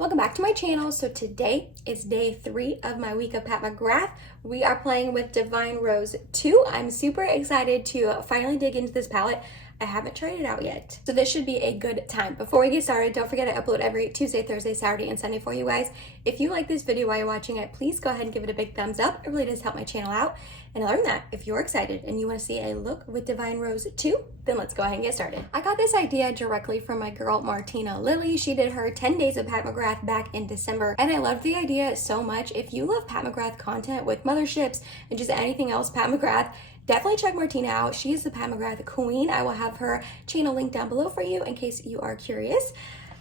welcome back to my channel. So today is day 3 of my week of Pat McGrath. We are playing with Divine Rose 2. I'm super excited to finally dig into this palette. I haven't tried it out yet, so this should be a good time. Before we get started, don't forget I upload every Tuesday, Thursday, Saturday, and Sunday for you guys. If you like this video while you're watching it, please go ahead and give it a big thumbs up. It really does help my channel out. And other than that, if you're excited and you want to see a look with Divine Rose 2, then let's go ahead and get started. I got this idea directly from my girl Martina Lilly. She did her 10 days of Pat McGrath back in December, and I loved the idea so much. If you love Pat McGrath content with motherships and just anything else Pat McGrath, definitely check Martina out. She is the Pat McGrath queen. I will have her channel linked down below for you in case you are curious.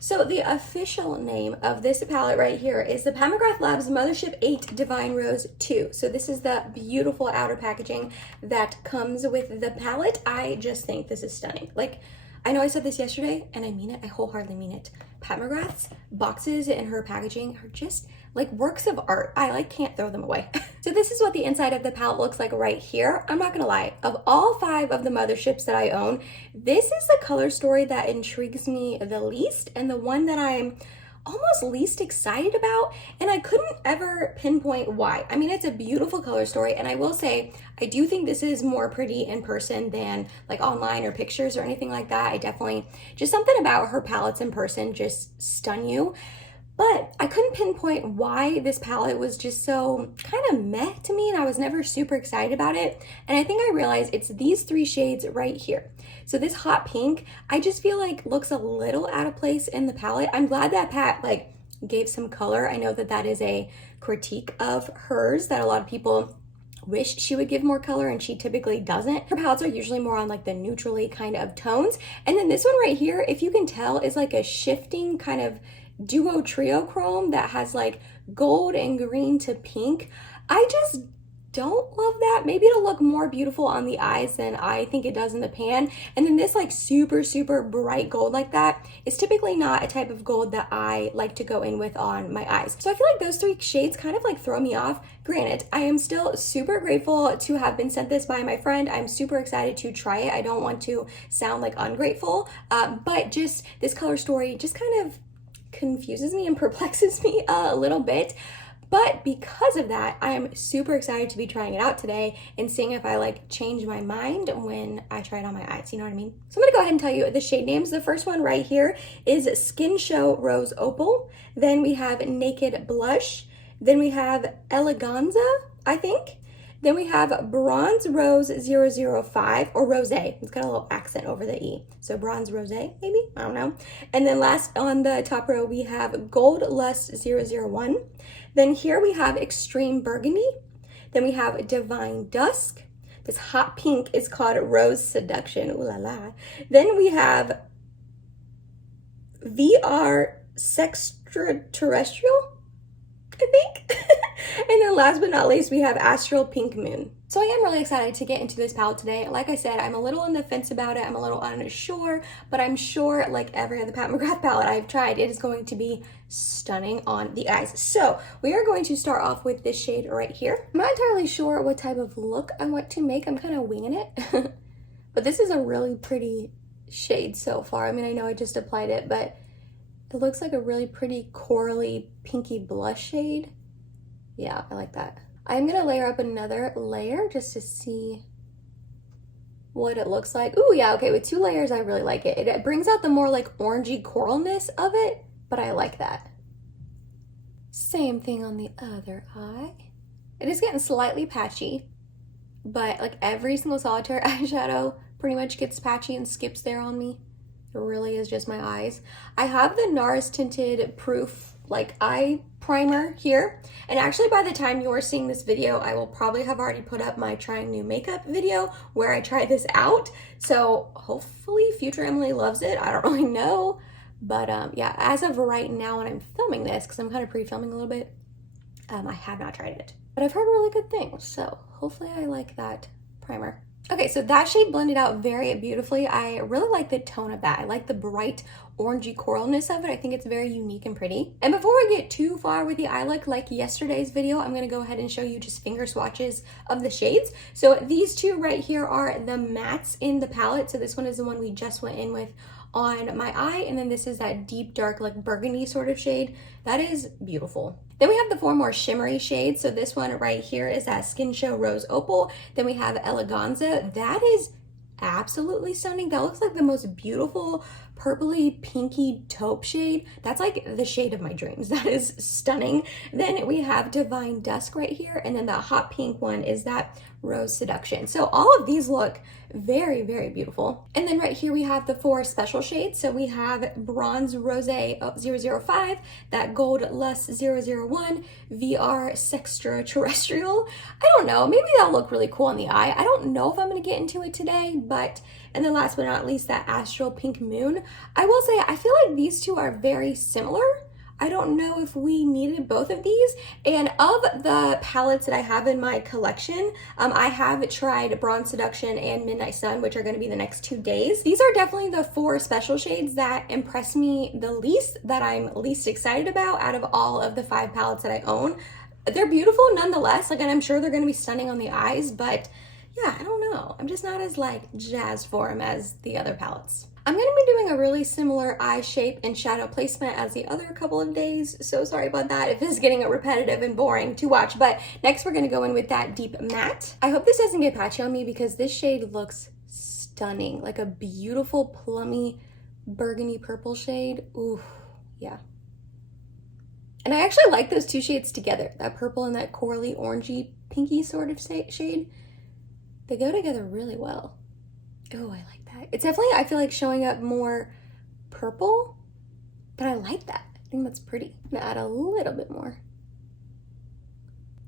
So the official name of this palette right here is the Pat McGrath Labs Mothership VIII Divine Rose 2. So this is the beautiful outer packaging that comes with the palette. I just think this is stunning. Like, I know I said this yesterday and I mean it. I wholeheartedly mean it. Pat McGrath's boxes and her packaging are just like works of art. I can't throw them away. So this is what the inside of the palette looks like right here. I'm not gonna lie, of all 5 of the motherships that I own, this is the color story that intrigues me the least and the one that I'm almost least excited about, and I couldn't ever pinpoint why. I mean, it's a beautiful color story, and I will say I do think this is more pretty in person than like online or pictures or anything like that. I definitely, just something about her palettes in person just stun you. But I couldn't pinpoint why this palette was just so kind of meh to me, and I was never super excited about it. And I think I realized it's these 3 shades right here. So this hot pink, I just feel like looks a little out of place in the palette. I'm glad that Pat like gave some color. I know that that is a critique of hers, that a lot of people wish she would give more color and she typically doesn't. Her palettes are usually more on like the neutrally kind of tones. And then this one right here, if you can tell, is like a shifting kind of duo trio chrome that has like gold and green to pink. I just don't love that. Maybe it'll look more beautiful on the eyes than I think it does in the pan. And then this like super bright gold like that is typically not a type of gold that I like to go in with on my eyes. So I feel like those 3 shades kind of like throw me off. Granted, I am still super grateful to have been sent this by my friend. I'm super excited to try it. I don't want to sound like ungrateful, but just this color story just kind of confuses me and perplexes me a little bit. But because of that, I am super excited to be trying it out today and seeing if I like change my mind when I try it on my eyes, you know what I mean? So I'm gonna go ahead and tell you the shade names. The first one right here is Skin Show Rose Opal. Then we have Naked Blush. Then we have Eleganza, I think. Then we have Bronze Rose 005, or Rosé. It's got a little accent over the E. So Bronze Rosé, maybe? I don't know. And then last on the top row, we have Gold Lust 001. Then here we have Extreme Burgundy. Then we have Divine Dusk. This hot pink is called Rose Seduction. Ooh la la. Then we have VR Sextraterrestrial, I think. And then last but not least, we have Astral Pink Moon. So I am really excited to get into this palette today. Like I said, I'm a little on the fence about it. I'm a little unsure, but I'm sure like every other Pat McGrath palette I've tried, it is going to be stunning on the eyes. So we are going to start off with this shade right here. I'm not entirely sure what type of look I want to make. I'm kind of winging it, but this is a really pretty shade so far. I mean, I know I just applied it, but it looks like a really pretty corally pinky blush shade. Yeah, I like that. I'm gonna layer up another layer just to see what it looks like. Ooh, yeah, okay, with 2 layers, I really like it. It brings out the more like orangey coralness of it, but I like that. Same thing on the other eye. It is getting slightly patchy, but like every single solitaire eyeshadow pretty much gets patchy and skips there on me. It really is just my eyes. I have the NARS Tinted Proof like eye primer here, and actually by the time you're seeing this video, I will probably have already put up my trying new makeup video where I tried this out. So hopefully future Emily loves it. I don't really know, but yeah, as of right now when I'm filming this, because I'm kind of pre-filming a little bit, I have not tried it, but I've heard really good things, so hopefully I like that primer. Okay, so that shade blended out very beautifully. I really like the tone of that. I like the bright orangey coralness of it. I think it's very unique and pretty. And before we get too far with the eye look, like yesterday's video, I'm gonna go ahead and show you just finger swatches of the shades. So these 2 right here are the mattes in the palette. So this one is the one we just went in with on my eye. And then this is that deep dark like burgundy sort of shade. That is beautiful. Then we have the 4 more shimmery shades. So this one right here is that Skin Show Rose Opal. Then we have Eleganza. That is absolutely stunning. That looks like the most beautiful purpley pinky taupe shade. That's like the shade of my dreams. That is stunning. Then we have Divine Dusk right here, and then the hot pink one is that Rose Seduction. So all of these look very, very beautiful. And then right here we have the 4 special shades. So we have Bronze Rose 005, that Gold Lust 001, VR Sextra Terrestrial. I don't know, maybe that'll look really cool on the eye. I don't know if I'm gonna get into it today, but, and then last but not least, that Astral Pink Moon. I will say, I feel like these two are very similar. I don't know if we needed both of these. And of the palettes that I have in my collection, I have tried Bronze Seduction and Midnight Sun, which are going to be the next 2 days. These are definitely the 4 special shades that impress me the least, that I'm least excited about out of all of the 5 palettes that I own. They're beautiful nonetheless, like, and I'm sure they're going to be stunning on the eyes, but yeah, I don't know. I'm just not as like jazzed for them as the other palettes. I'm going to be doing a really similar eye shape and shadow placement as the other couple of days, so sorry about that if this is getting repetitive and boring to watch. But next we're going to go in with that deep matte. I hope this doesn't get patchy on me because this shade looks stunning, like a beautiful plummy burgundy purple shade. Ooh, yeah. And I actually like those 2 shades together, that purple and that corally orangey pinky sort of shade. They go together really well. Oh, I like that. It's definitely, I feel like, showing up more purple, but I like that. I think that's pretty. I'm gonna add a little bit more.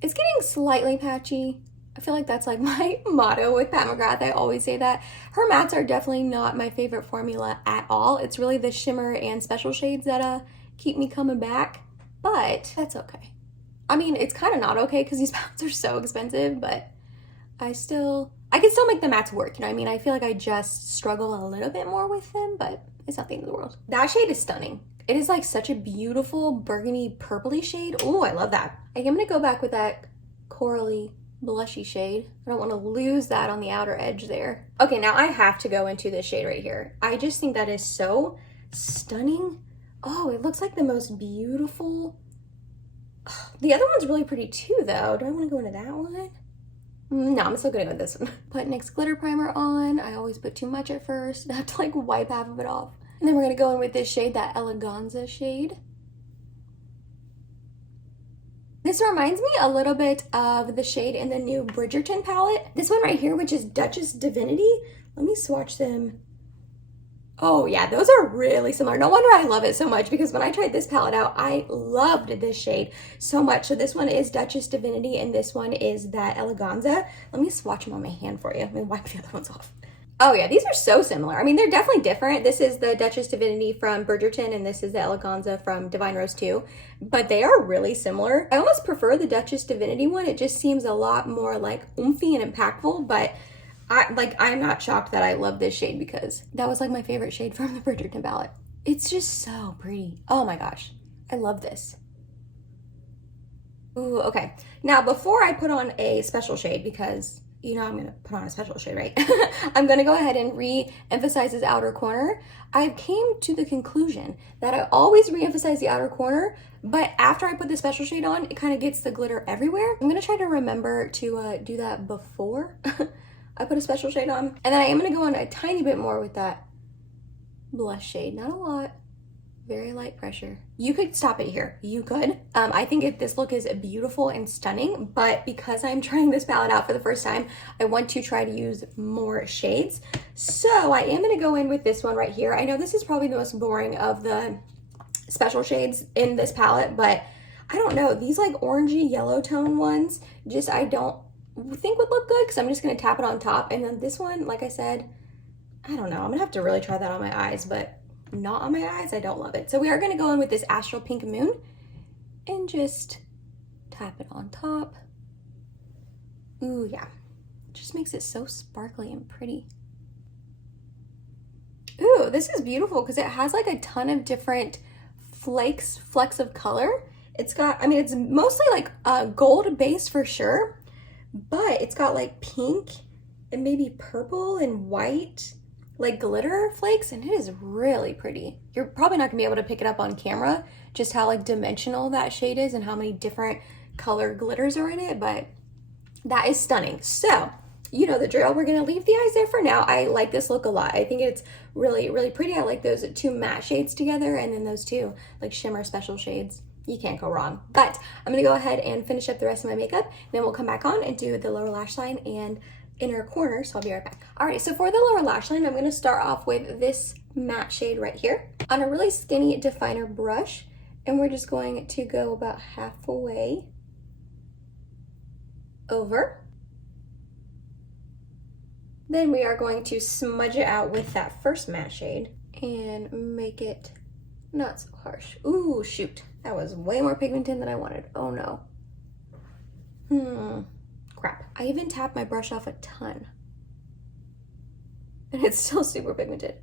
It's getting slightly patchy. I feel like that's like my motto with Pat McGrath. I always say that. Her mattes are definitely not my favorite formula at all. It's really the shimmer and special shades that keep me coming back, but that's okay. I mean, it's kind of not okay because these palettes are so expensive, but I can still make the mattes work, you know what I mean? I feel like I just struggle a little bit more with them, but it's not the end of the world. That shade is stunning. It is like such a beautiful burgundy purpley shade. Oh, I love that. I am gonna go back with that corally blushy shade. I don't want to lose that on the outer edge there. Okay, now I have to go into this shade right here. I just think that is so stunning. Oh, it looks like the most beautiful. The other one's really pretty too, though. Do I want to go into that one? No, I'm still gonna go with this one. Put NYX glitter primer on. I always put too much at first. I have to like wipe half of it off. And then we're gonna go in with this shade, that Eleganza shade. This reminds me a little bit of the shade in the new Bridgerton palette. This one right here, which is Duchess Divinity. Let me swatch them. Oh yeah, those are really similar. No wonder I love it so much, because when I tried this palette out, I loved this shade so much. So this one is Duchess Divinity and this one is that Eleganza. Let me swatch them on my hand for you. Let me wipe the other ones off. Oh yeah, these are so similar. I mean, they're definitely different. This is the Duchess Divinity from Bridgerton and this is the Eleganza from Divine Rose 2, but they are really similar. I almost prefer the Duchess Divinity one. It just seems a lot more like oomphy and impactful, but I'm not shocked that I love this shade because that was like my favorite shade from the Bridgerton palette. It's just so pretty. Oh my gosh, I love this. Ooh, okay. Now, before I put on a special shade, because you know I'm gonna put on a special shade, right? I'm gonna go ahead and re-emphasize this outer corner. I came to the conclusion that I always re-emphasize the outer corner, but after I put the special shade on, it kind of gets the glitter everywhere. I'm gonna try to remember to do that before I put a special shade on. And then I am gonna go on a tiny bit more with that blush shade. Not a lot, very light pressure. You could stop it here, you could. I think this look is beautiful and stunning, but because I'm trying this palette out for the first time, I want to try to use more shades. So I am gonna go in with this one right here. I know this is probably the most boring of the special shades in this palette, but I don't know, these like orangey yellow tone ones, just I don't think would look good, because I'm just going to tap it on top. And then this one, like I said, I don't know, I'm gonna have to really try that on my eyes, but not on my eyes, I don't love it. So we are going to go in with this Astral Pink Moon and just tap it on top. Ooh, yeah, it just makes it so sparkly and pretty. Ooh, this is beautiful because it has like a ton of different flecks of color. It's got, I mean, it's mostly like gold base for sure, but it's got like pink and maybe purple and white like glitter flakes, and it is really pretty. You're probably not gonna be able to pick it up on camera, just how like dimensional that shade is and how many different color glitters are in it, but that is stunning. So you know the drill. We're gonna leave the eyes there for now. I like this look a lot. I think it's really, really pretty. I like those two matte shades together and then those two like shimmer special shades. You can't go wrong. But I'm gonna go ahead and finish up the rest of my makeup, and then we'll come back on and do the lower lash line and inner corner, so I'll be right back. All right, so for the lower lash line, I'm gonna start off with this matte shade right here on a really skinny definer brush, and we're just going to go about halfway over. Then we are going to smudge it out with that first matte shade and make it not so harsh. Ooh, shoot, that was way more pigmented than I wanted. Oh no. Crap. I even tapped my brush off a ton, and it's still super pigmented.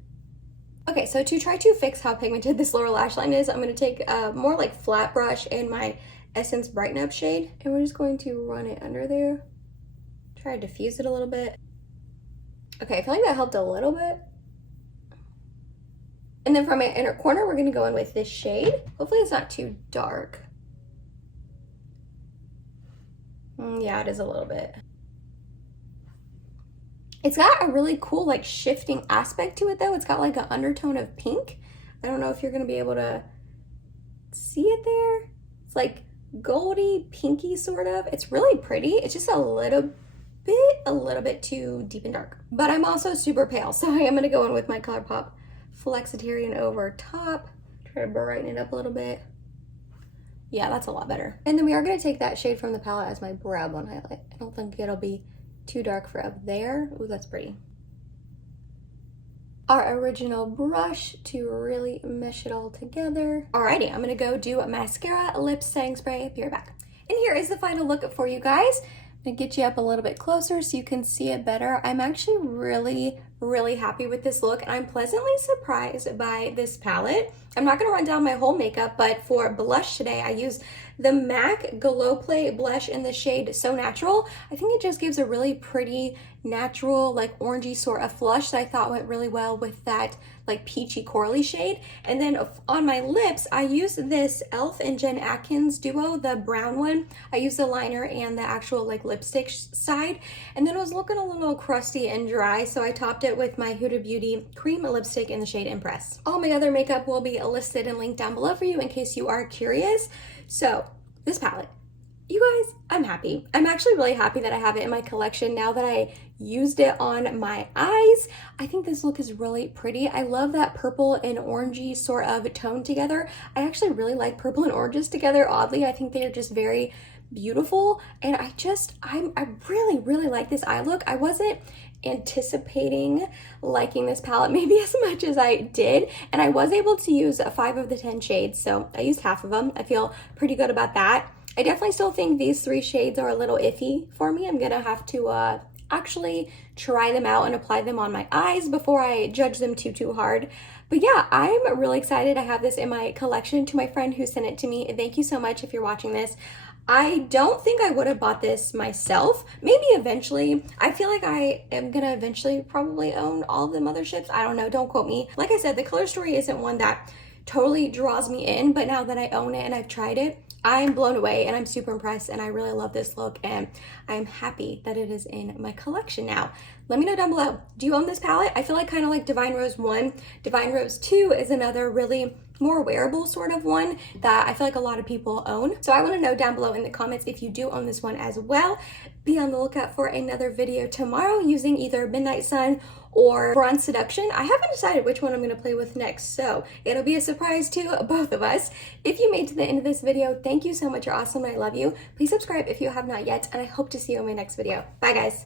Okay, so to try to fix how pigmented this lower lash line is, I'm going to take a more like flat brush in my Essence Brighten Up shade, and we're just going to run it under there. Try to diffuse it a little bit. Okay, I feel like that helped a little bit. And then from my inner corner, we're going to go in with this shade. Hopefully it's not too dark. Yeah, it is a little bit. It's got a really cool like shifting aspect to it though. It's got like an undertone of pink. I don't know if you're gonna be able to see it there. It's like goldy, pinky sort of. It's really pretty. It's just a little bit too deep and dark. But I'm also super pale, so I am gonna go in with my ColourPop Flexitarian over top. Try to brighten it up a little bit. Yeah, that's a lot better. And then we are going to take that shade from the palette as my brow bone highlight. I don't think it'll be too dark for up there. Ooh, that's pretty. Our original brush to really mesh it all together. Alrighty, I'm going to go do a mascara, lip setting spray. Be right back. And here is the final look for you guys. I'm going to get you up a little bit closer so you can see it better. I'm actually really happy with this look, and I'm pleasantly surprised by this palette. I'm not going to run down my whole makeup, but for blush today, I used the MAC Glow Play blush in the shade So Natural. I think it just gives a really pretty, natural, like orangey sort of flush that I thought went really well with that like peachy corally shade. And then on my lips, I used this e.l.f. and Jen Atkin Duo, the brown one. I used the liner and the actual like lipstick side, and then it was looking a little crusty and dry, so I topped it with my Huda Beauty cream lipstick in the shade Impress. All my other makeup will be listed and linked down below for you in case you are curious. So this palette, you guys, I'm happy. I'm actually really happy that I have it in my collection now that I used it on my eyes. I think this look is really pretty. I love that purple and orangey sort of tone together. I actually really like purple and oranges together, oddly. I think they are just very beautiful, and I really like this eye look. I wasn't anticipating liking this palette maybe as much as I did, and I was able to use 5 of the 10 shades, so I used half of them. I feel pretty good about that. I definitely still think these 3 shades are a little iffy for me. I'm gonna have to actually try them out and apply them on my eyes before I judge them too hard. But yeah, I'm really excited I have this in my collection. To my friend who sent it to me, thank you so much if you're watching this. I don't think I would have bought this myself. Maybe eventually. I feel like I am gonna eventually probably own all the Motherships. I don't know, don't quote me. Like I said, the color story isn't one that totally draws me in, but now that I own it and I've tried it, I'm blown away and I'm super impressed, and I really love this look, and I'm happy that it is in my collection now. Let me know down below, do you own this palette? I feel like kind of like Divine Rose 1. Divine Rose 2 is another really more wearable sort of one that I feel like a lot of people own. So I want to know down below in the comments if you do own this one as well. Be on the lookout for another video tomorrow using either Midnight Sun or Bronze Seduction. I haven't decided which one I'm going to play with next, so it'll be a surprise to both of us. If you made to the end of this video, thank you so much. You're awesome and I love you. Please subscribe if you have not yet, and I hope to see you in my next video. Bye guys.